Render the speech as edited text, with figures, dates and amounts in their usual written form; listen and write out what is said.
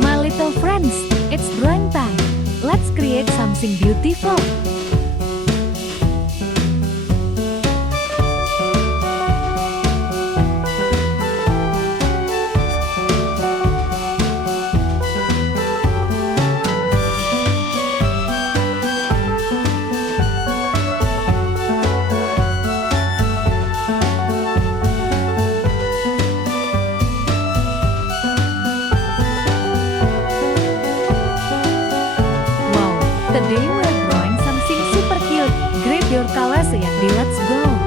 My little friends, it's drawing time. Let's create something beautiful. Today we're drawing something super cute. Grab your colors, Yandi, let's go.